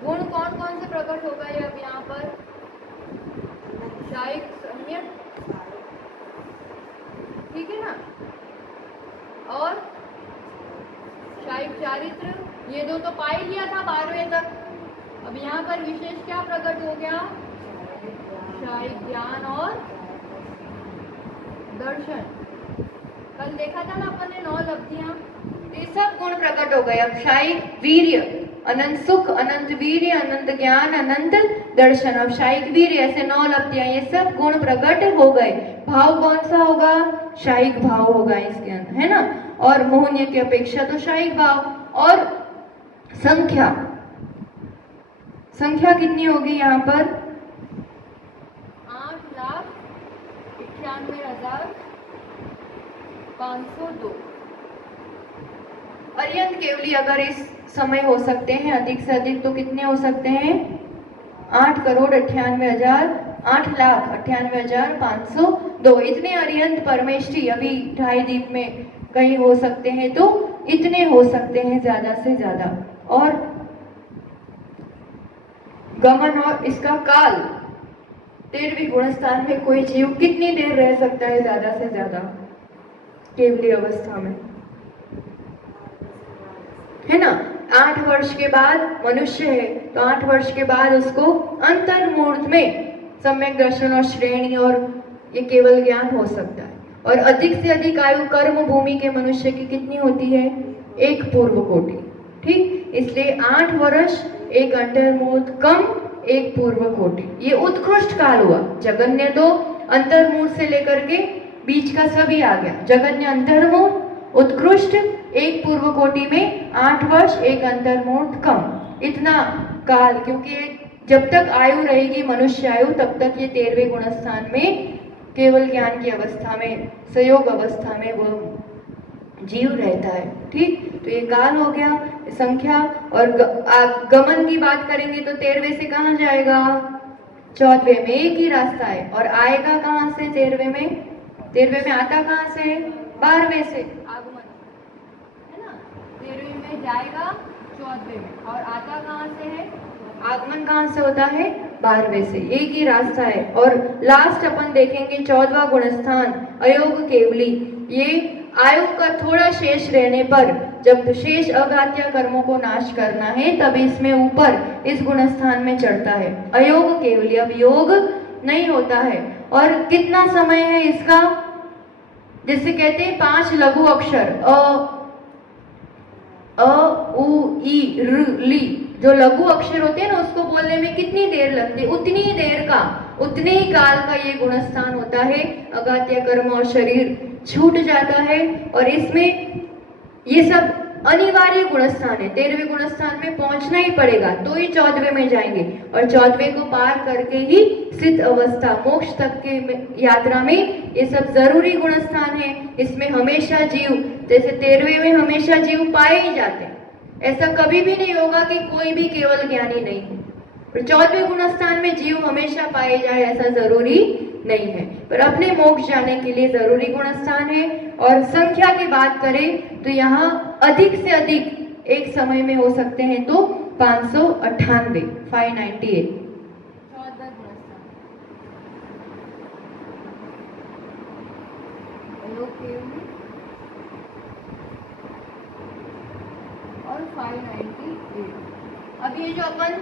गुण कौन कौन से प्रकट हो गए? अब यहाँ पर शायिक सम्यक, ठीक है ना, और शायिक चारित्र, ये दो तो पा ही लिया था 12वें तक। अब यहाँ पर विशेष क्या प्रकट हो गया? शायिक ज्ञान और दर्शन। कल देखा था ना अपन ने 9 लब्धियां, ये सब गुण प्रकट हो गए। अब शायिक वीर्य, अनंत सुख, अनंत वीर्य, अनंत ज्ञान, अनंत दर्शन। अब शायिक वीर्य, ऐसे 9 लब्धियां, ये सब गुण प्रकट हो गए। भाव कौन सा होगा? शायिक भाव होगा इसके अंदर, है ना, और मोहनीय की अपेक्षा तो शायिक भाव। और संख्या, संख्या कितनी होगी यहाँ पर? 8,98,502। अर्यंत केवली अगर इस समय हो सकते हैं अधिक से अधिक तो कितने हो सकते हैं? 8,98,502। इतने अर्यंत परमेष्ठी अभी ढाई दीप में कहीं हो सकते हैं, तो इतने हो सकते हैं ज्यादा से ज्यादा। और गमन और इसका काल 13वीं गुणस्थान में कोई जीव कितनी देर रह सकता है ज्यादा से ज्यादा केवली अवस्था में, है ना? 8 वर्ष के बाद मनुष्य है तो 8 वर्ष के बाद उसको अंतर्मूर्त में सम्यक दर्शन और श्रेणी और ये केवल ज्ञान हो सकता है। और अधिक से अधिक आयु कर्म भूमि के मनुष्य की कितनी होती है? 1 पूर्व कोटि। ठीक, इसलिए 8 वर्ष, 1 अंतर्मूर्त कम 1 पूर्व कोटि, ये उत्कृष्ट काल हुआ। जगन्य तो अंतर्मूर्त से लेकर के बीच का सभी आ गया। जगन्य अंतर्मूर्त, उत्कृष्ट 1 पूर्व कोटि में 8 वर्ष, 1 अंतर्मूर्त कम, इतना काल। क्योंकि जब तक आयु रहेगी मनुष्य आयु तब तक ये 13वें गुणस्थान में केवल ज्ञान की अवस्था में, संयोग अवस्था में वो जीव रहता है। ठीक, तो ये काल हो गया संख्या। और गमन की बात करेंगे तो 13वें से कहाँ जाएगा? 14वें में। एक ही रास्ता है। और आएगा कहाँ से 13वें में? 13वें में आता कहाँ से? 12वें से आगमन, है ना? 13वें में जाएगा 14वें में, और आता कहाँ से है? आगमन कहाँ से होता है? 12वें से। एक ही रास्ता है। और लास्ट अपन देखेंगे 14वां गुणस्थान अयोग केवली। ये आयु का थोड़ा शेष रहने पर, जब शेष अघात्य कर्मों को नाश करना है तब इसमें ऊपर इस गुणस्थान में चढ़ता है अयोग केवली। अब योग नहीं होता है। और कितना समय है इसका? जैसे कहते हैं 5 लघु अक्षर अ उ ई ऋ ली, जो लघु अक्षर होते हैं ना उसको बोलने में कितनी देर लगती है? उतनी ही देर का, उतने ही काल का ये गुणस्थान होता है। अघात्य कर्म और शरीर छूट जाता है। और इसमें ये सब अनिवार्य गुणस्थान है। 13वें गुणस्थान में पहुंचना ही पड़ेगा तो ही 14वें में जाएंगे। और 14वें को पार करके ही सिद्ध अवस्था मोक्ष तक के यात्रा में ये सब जरूरी गुणस्थान है। इसमें हमेशा जीव, जैसे 13वें में हमेशा जीव पाए ही जाते हैं, ऐसा कभी भी नहीं होगा कि कोई भी केवल ज्ञानी नहीं है। और 14वें गुणस्थान में जीव हमेशा पाए जाए ऐसा जरूरी नहीं है, पर अपने मोक्ष जाने के लिए जरूरी गुणस्थान है। और संख्या की बात करें तो यहाँ अधिक से अधिक एक समय में हो सकते हैं तो 598, 598 और 598। अब ये जो अपन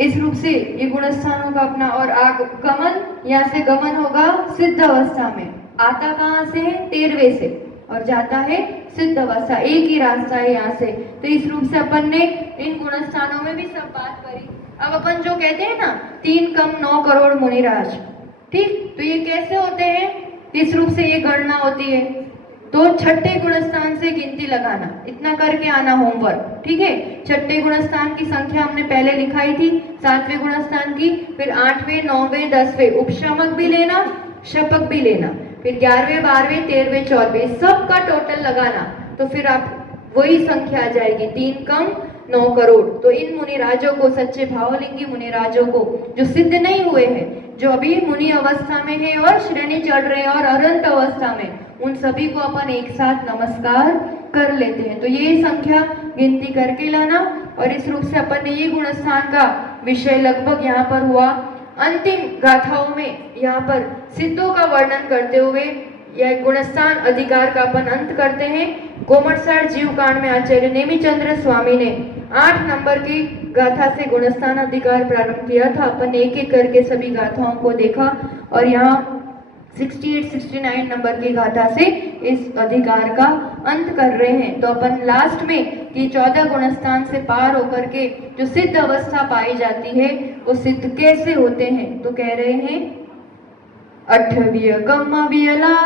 इस रूप से ये गुणस्थानों का अपना, और आगमन यहाँ से गमन होगा सिद्ध अवस्था में। आता कहाँ से है? 13वें से, और जाता है सिद्ध अवस्था। एक ही रास्ता है यहाँ से। तो इस रूप से अपन ने इन गुणस्थानों में भी सब बात करी। अब अपन जो कहते हैं ना 3 कम 9 करोड़ मुनिराज, ठीक, तो ये कैसे होते हैं? इस रूप से ये गणना होती है। तो छठे गुणस्थान से गिनती लगाना, इतना करके आना होमवर्क, ठीक है? छठे गुणस्थान की संख्या हमने पहले लिखाई थी, 7वें गुणस्थान की, फिर 8वें, 9वें, 10वें उपशमक भी लेना, शपक भी लेना, फिर 11वें, 12वें, 13वें, 14वें सबका टोटल लगाना, तो फिर आप वही संख्या आ जाएगी 3 कम 9 करोड़। तो इन मुनिराजों को, सच्चे भावलिंगी मुनिराजों को, जो सिद्ध नहीं हुए हैं, जो अभी मुनि अवस्था में है और श्रेणी चढ़ रहे हैं और अनंत अवस्था में, उन सभी को अपन एक साथ नमस्कार कर लेते हैं। तो ये संख्या गिनती करके लाना। और इस रूप से अपन ने ये गुणस्थान का विषय लगभग यहाँ पर हुआ। अंतिम गाथाओं में यहाँ पर सिद्धों का वर्णन करते हुए यह गुणस्थान अधिकार का अपन अंत करते हैं। गोमटसार जीवकांड में आचार्य नेमिचंद्र स्वामी ने 8 नंबर की गाथा से गुणस्थान अधिकार प्रारंभ किया था। अपन एक एक करके सभी गाथाओं को देखा और यहाँ 68-69 नंबर की गाथा से इस अधिकार का अंत कर रहे हैं। तो अपन लास्ट में कि 14 गुणस्थान से पार होकर के जो सिद्ध अवस्था पाई जाती है वो सिद्ध कैसे होते हैं, तो कह रहे हैं 8वीं कम वियला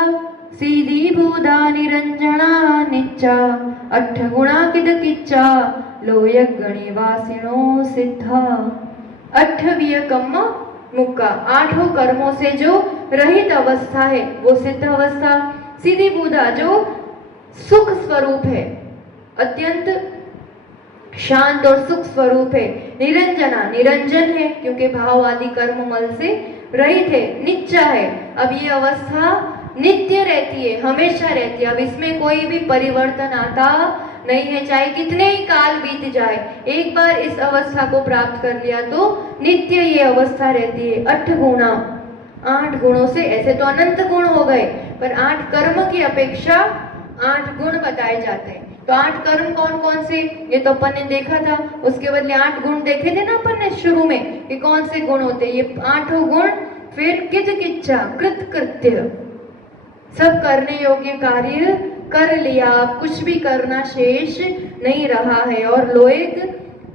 सीधी भूदा निरंजना निच्चा 8 गुणा किद किच्चा लोयक गणिवासिनो सिद्धा। 8वीं कम्म मुक्का, 8 कर्मों से जो रहित अवस्था है वो सिद्ध अवस्था। सीधी बुधा जो सुख स्वरूप है, अत्यंत शांत और सुख स्वरूप है। निरंजना, निरंजन है क्योंकि भाव आदि कर्म मल से रहित है, नित्य है। अब ये अवस्था नित्य रहती है, हमेशा रहती है। अब इसमें कोई भी परिवर्तन आता नहीं है, चाहे कितने ही काल बीत जाए। एक बार इस अवस्था को प्राप्त कर लिया तो नित्य ये अवस्था रहती है। 8 गुणा, 8 गुणों से, ऐसे तो अनंत गुण हो गए, पर 8 कर्म की अपेक्षा 8 गुण बताए जाते हैं। तो 8 कर्म कौन कौन से, ये तो अपन ने देखा था। उसके बदले 8 गुण देखे थे ना अपन ने शुरू में कि कौन से गुण होते हैं। ये 8 गुण, फिर किच किच्चा, कृत कृत्य, सब करने योग्य कार्य कर लिया, अब कुछ भी करना शेष नहीं रहा है। और लोक,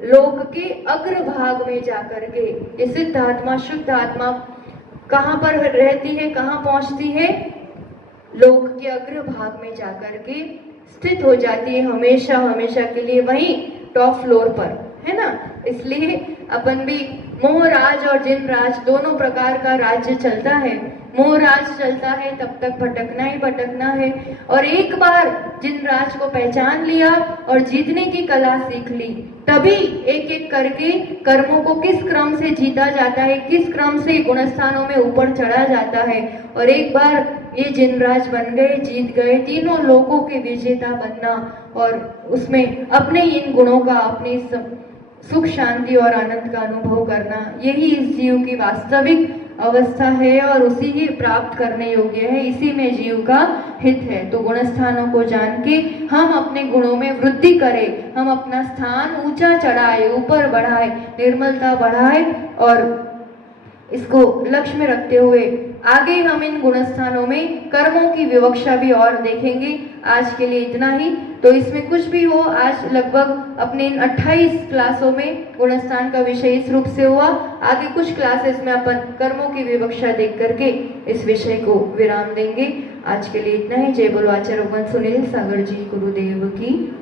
लोक के अग्रभाग में जाकर के ये सिद्ध आत्मा, शुद्ध आत्मा कहाँ पर रहती है, कहाँ पहुंचती है? लोक के अग्रभाग में जाकर के स्थित हो जाती है, हमेशा हमेशा के लिए वहीं टॉप फ्लोर पर, है ना। इसलिए अपन भी मोहराज और जिनराज दोनों प्रकार का राज्य चलता है। मोहराज चलता है तब तक भटकना ही भटकना है, और एक बार जिनराज को पहचान लिया और जीतने की कला सीख ली, तभी एक एक करके कर्मों को किस क्रम से जीता जाता है, किस क्रम से गुणस्थानों में ऊपर चढ़ा जाता है। और एक बार ये जिनराज बन गए, जीत गए, तीनों लोकों के विजेता बनना, और उसमें अपने इन गुणों का, अपनी सुख शांति और आनंद का अनुभव करना, यही इस जीव की वास्तविक अवस्था है और उसी ही प्राप्त करने योग्य है। इसी में जीव का हित है। तो गुणस्थानों को जान के हम अपने गुणों में वृद्धि करें, हम अपना स्थान ऊंचा चढ़ाए, ऊपर बढ़ाए, निर्मलता बढ़ाए, और इसको लक्ष्य में रखते हुए आगे हम इन गुणस्थानों में कर्मों की विवक्षा भी और देखेंगे। आज के लिए इतना ही। तो इसमें कुछ भी हो, आज लगभग अपने इन 28 क्लासों में गुणस्थान का विषय इस रूप से हुआ। आगे कुछ क्लासेस में अपन कर्मों की विवक्षा देख करके इस विषय को विराम देंगे। आज के लिए इतना ही। जय बोलो आचार्य भगवान सुनील सागर जी गुरुदेव की।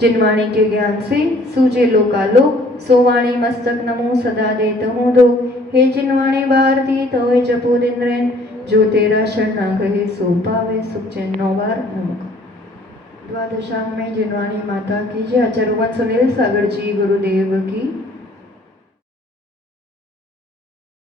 जिनवाणी के ज्ञान से सूझे लोकालोक, सोवाणी मस्तक नमो सदा देत हूँ दो। हे जिनवाणी भारती तो जपो दिन रैन, जो तेरा शरणागृह सो पावे सुख चैन। 9 बार नमः। द्वादशांग में जिनवाणी माता की जय। आचार्य भगवान सुनील सागर जी गुरुदेव की।